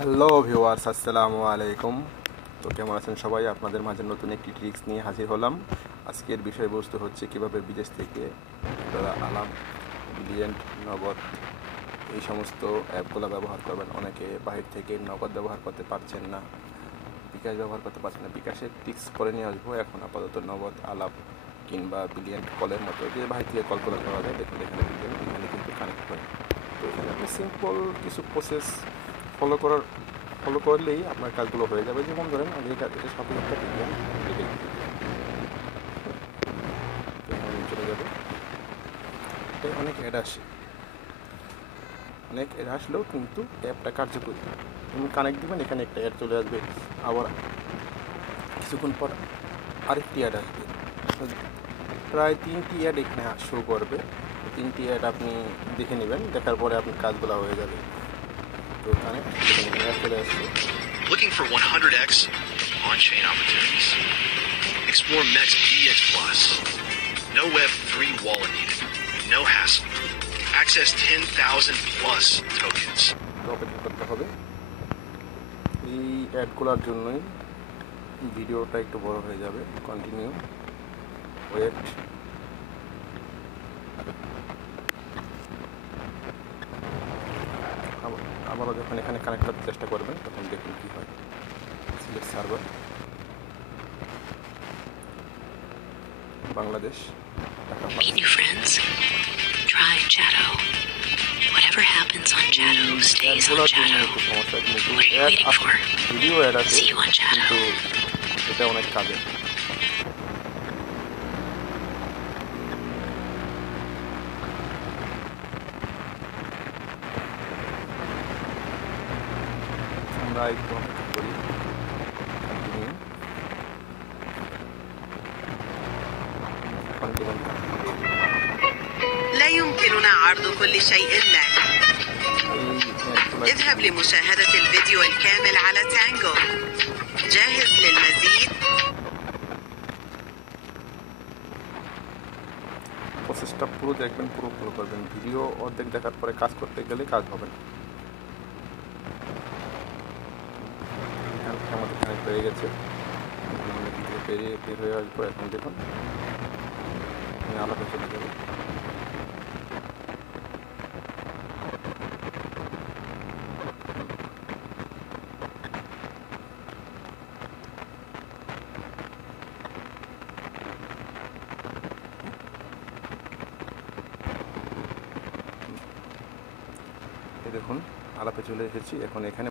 Hello viewers, আসসালামু আলাইকুম। তো কেমন আছেন সবাই? আপনাদের মাঝে নতুন একটি ট্রিক্স নিয়ে হাজির হলাম। আজকের বিষয়বস্তু হচ্ছে কিভাবে বিদেশ থেকে আপনারা আলাম, ব্রিলিয়েন্ট, নগদ এই সমস্ত অ্যাপগুলো ব্যবহার করবেন। অনেকে বাহির থেকে নগদ ব্যবহার করতে পারছেন না, বিকাশ ব্যবহার করতে পারছেন না। বিকাশের ট্রিক্স করে নিয়ে আসবো। এখন আপাতত নগদ, আলাপ কিংবা ব্রিলিয়েন্ট কলের মতো যে বাহির থেকে কলগুলো করা যায়, দেখুন এখানে ব্রিলিয়েন্ট, এখানে কিন্তু কানেক্ট হয়। তো এখানে আপনি সিম্পল কিছু প্রসেস ফলো করলেই আপনার কাজগুলো হয়ে যাবে। যেমন ধরেন আমি এটা সাথে একটা দিলাম, চলে যাবে। এটা অনেক অ্যাড আসে, অনেক অ্যাড আসলেও কিন্তু অ্যাপটা কার্যকরী। তুমি কানেক্ট দেবেন, এখানে একটা অ্যাড চলে আসবে, আবার কিছুক্ষণ পর আরেকটি অ্যাড আসবে। প্রায় 3টি অ্যাড এখানে শো করবে। 3টি অ্যাড আপনি দেখে নেবেন, দেখার পরে আপনার কাজগুলো হয়ে যাবে। তো কানেক্ট চলে আসছে। Looking for 100x on-chain opportunities? Explore MEX DX Plus. No Web3 wallet needed. No hassle. Access 10,000 plus tokens. অপেক্ষা করতে হবে। এই অ্যাডগুলোর জন্যই ভিডিওটা একটু বড় হয়ে যাবে। Continue, wait. আবারও যখন এখানে কানেক্ট করতে চেষ্টা করবেন তখন দেখুন কী হয়। Select server, Bangladesh, Meet new friends. Try Chatto. Whatever happens on Chatto stays on Chatto. What are you waiting for? Video ad আছে, See you on Chatto. কিন্তু এটা অনেক কাজে। আমরা একটু অপেক্ষা করি। لا يمكننا عرض كل شيء لك. اذهب لمشاهدة الفيديو الكامل على تانجو. جاهز للمزيد؟ প্রসেসটা পুরো দেখবেন, পুরো ফলো করবেন। ভিডিও অর্ধেক দেখার পরে কাজ করতে গেলে কাজ হবে না। আমাদের কানেক্ট হয়ে গেছে, বের হয়ে আসবো। এখন দেখুন আমি আলাদা চলে যাবো। দেখুন আলাপে চলে এসেছি। এখন এখানে